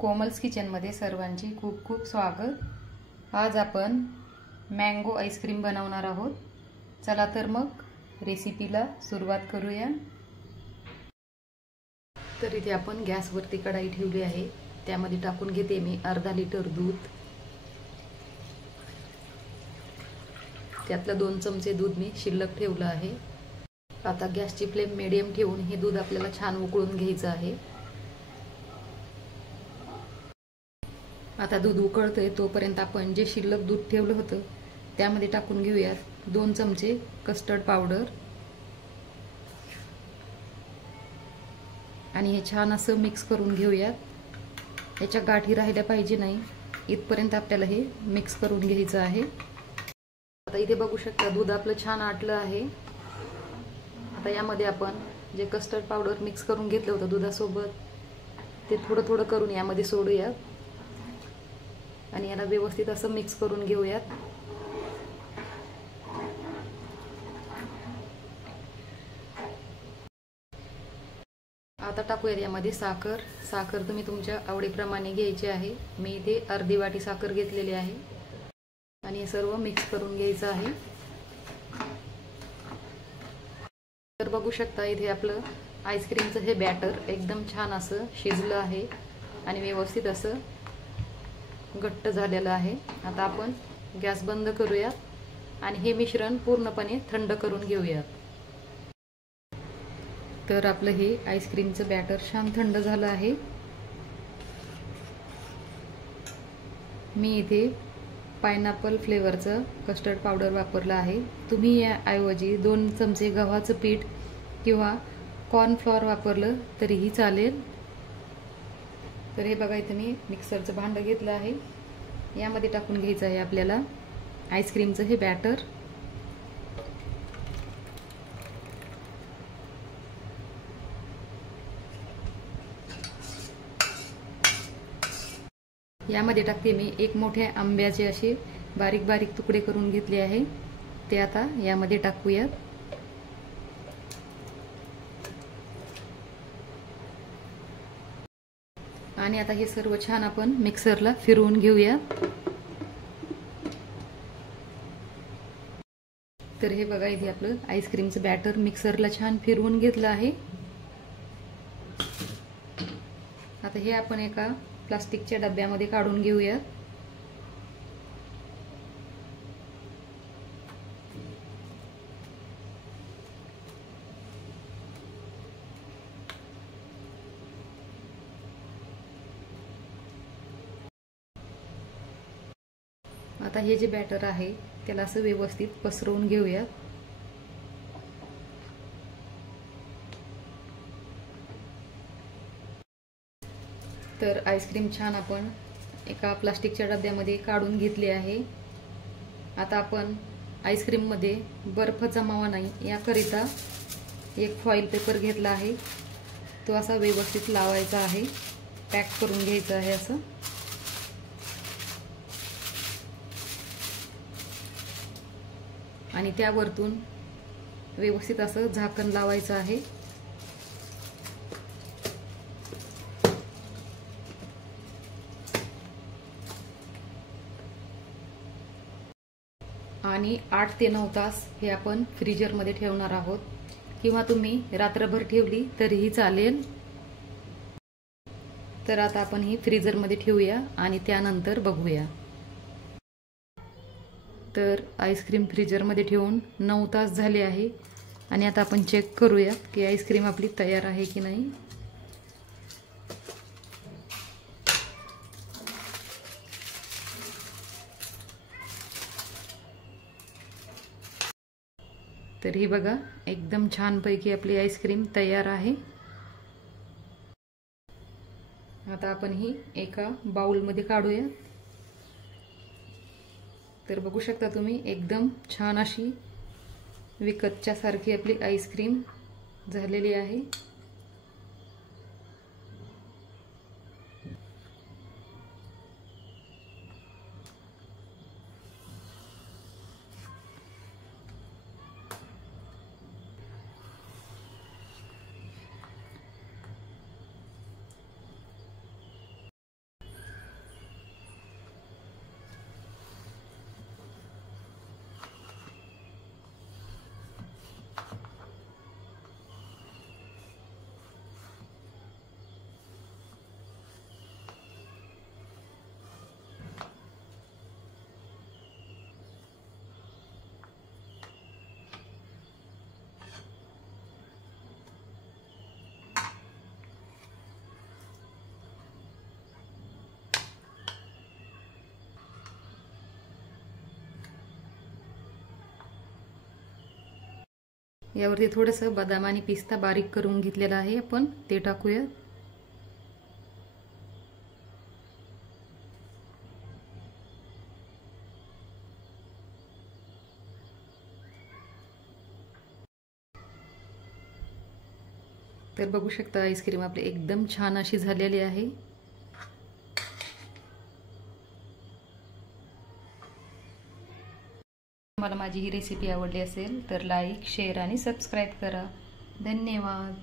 कोमल्स किचनमध्ये सर्वांचे खूप खूप स्वागत। आज आपण मँगो आईस्क्रीम बनवणार आहोत। चला तर मग रेसिपीला सुरुवात करूया। तर इथे आपण गॅसवरती कढाई ठेवली आहे, त्यामध्ये टाकून घेते मी अर्धा लिटर दूध। त्यातलं 2 चमचे दूध मी शिल्लक ठेवलं आहे। आता गॅसची फ्लेम मीडियम ठेवून हे दूध आपल्याला छान उकळून घ्यायचं आहे। आता दूध उकळतंय तोपर्यंत आपण जे शिल्लक दूध ठेवलं होतं त्यामध्ये टाकून घेऊयात 2 चमचे कस्टर्ड पावडर आणि हे छान असं मिक्स करून घेऊयात। याच्या गाठी राहिल्या पाहिजे नाही इथपर्यंत आपल्याला हे मिक्स करून घ्यायचं आहे। आता इथे बघू शकता दूध आपलं छान आटलं आहे। आता यामध्ये आपण जे कस्टर्ड पावडर मिक्स करून घेतलं होतं दुधासोबत ते थोडं थोडं करून यामध्ये सोडूयात आणि याला व्यवस्थित असं मिक्स करून घेऊयात। आता टाकूयात यामध्ये साखर। साखर तुम्ही तुमच्या आवडीप्रमाणे घ्यायची आहे। मी इथे अर्धी वाटी साखर घेतलेली आहे आणि हे सर्व मिक्स करून घ्यायचं आहे। तर बघू शकता इथे आपलं आईस्क्रीमचं हे बॅटर एकदम छान असं शिजलं आहे आणि व्यवस्थित असं घट्ट झालेलं आहे। आता आपण गॅस बंद करूयात आणि हे मिश्रण पूर्णपणे थंड करून घेऊयात। तर आपलं हे आईस्क्रीमचं बॅटर छान थंड झालं आहे। मी इथे पायनॅपल फ्लेवरचं कस्टर्ड पावडर वापरलं आहे। तुम्ही याऐवजी 2 चमचे गव्हाचं पीठ किंवा कॉर्नफ्लॉवर वापरलं तरीही चालेल। तर हे बघा इथे मी मिक्सरचं भांडं घेतलं आहे, यामध्ये टाकून घ्यायचं आहे आपल्याला आईस्क्रीमचं हे बॅटर। यामध्ये टाकते मी 1 मोठ्या आंब्याचे असे बारीक बारीक तुकडे करून घेतले आहे, ते आता यामध्ये टाकूयात। आणि आता हे सर्व छान आपण मिक्सरला फिरवून घेऊया। तर हे बघा इथे आपलं आईस्क्रीमचं बॅटर मिक्सरला छान फिरवून घेतलं आहे। आता हे आपण एका प्लास्टिकच्या डब्यामध्ये काढून घेऊया। आता हे जे बॅटर आहे त्याला असं व्यवस्थित पसरवून घेऊया। तर आईस्क्रीम छान आपण एका प्लास्टिकच्या डब्यामध्ये काढून घेतली आहे। आता आपण आईस्क्रीममध्ये बर्फ जमावा नाही याकरिता एक फॉईल पेपर घेतला आहे, तो असा व्यवस्थित लावायचा आहे, पॅक करून घ्यायचा आहे असं। आणि त्यावरतून व्यवस्थित असं झाकण लावायचं आहे। आणि 8 ते 9 तास हे आपण फ्रीजरमध्ये ठेवणार आहोत, किंवा तुम्ही रात्रभर ठेवली तरीही चालेल। तर आता आपण ही फ्रीजरमध्ये ठेवूया आणि त्यानंतर बघूया। तर आईस्क्रीम फ्रीजरमध्ये ठेवून 9 तास झाले आहे आणि आता आपण चेक करूया की आईस्क्रीम आपली तयार आहे की नाही। तर ही बघा एकदम छानपैकी आपली आईस्क्रीम तयार आहे। आता आपण ही एका बाउलमध्ये काढूया। तर बघू शकता तुम्ही एकदम छान अशी विकतच्या सारखी आपली आईस्क्रीम झालेली आहे। यावरती थोडंसं बदाम आणि पिस्ता बारीक करून घेतलेला आहे, आपण ते टाकूया. तर बघू शकता आईस्क्रीम आपली एकदम छान अशी झालेली आहे. तुम्हाला माझी ही रेसिपी आवडली असेल तर लाईक, शेअर आणि सबस्क्राईब करा. धन्यवाद.